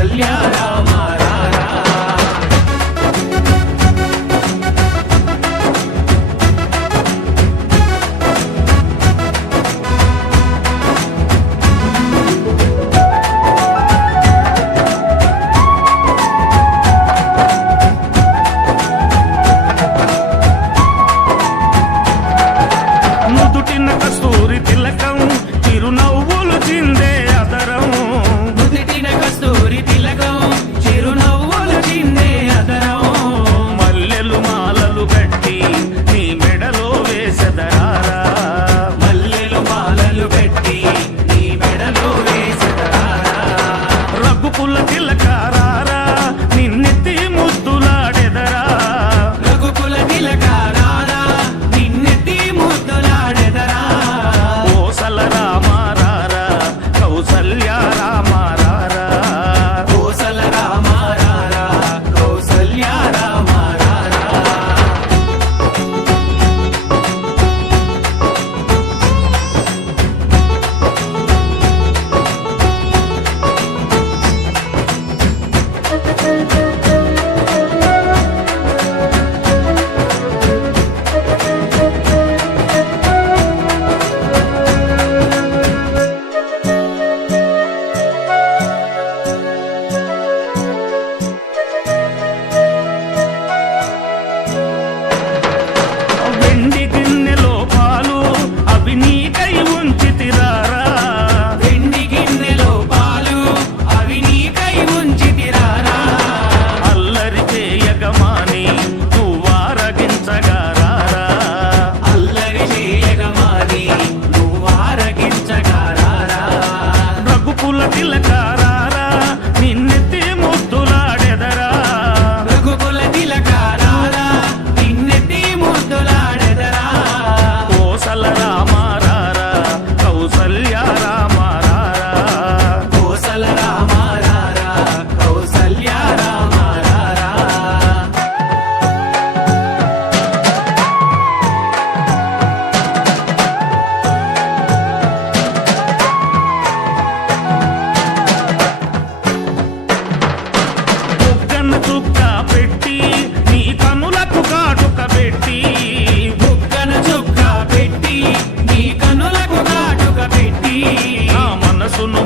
కౌసల్య రామ రారా. నుదుటిన కస్తూరి తిలకం చిరునవ్వులు చిందే అదరం. నుదిటిన కస్తూరి తిలకం చిరునవ్వులు చిందే అదరం. మల్లెలు మాలలు కట్టి నీ మెడలో వేసెదరారా. మల్లెలు మాలలు పెట్టి నీ మెడలో వేసెదరారా. రఘుకుల తిలకారారా నిన్నెత్తి ముద్దులాడెదరా. రఘుకుల తిలకారారా నిన్నెత్తి ముద్దులాడెదరా. కోసల రామారారా కౌసల్య రామారారా. కోసల రామ రారా కౌసల్య రామ రారా. వెండి గిన్నెలో పాలు అవి నీకై ఉంచితిరారా. వెండి గిన్నెలో పాలు అవి నీకై ఉంచితిరారా. అల్లరి చేయగమాని నువ్వారగించగారారా. అల్లరి చేయగమాని నువ్వారగించగారారా. రఘుకుల తిలకారారా నిన్నెత్తి ముద్దులాడెదరా. రఘుకుల తిలకారారా నిన్నెత్తి ముద్దులాడెదరా. కోసల రామారారా కౌసల్య రామారారా. కోసల రామ రారా కౌసల్య రామ రారా. బుగ్గన చుక్క పెట్టి నీ కనులకు కాటుక పెట్టి. బుగ్గన చుక్క పెట్టి నీ కనులకు కాటుక పెట్టి. నా మనసును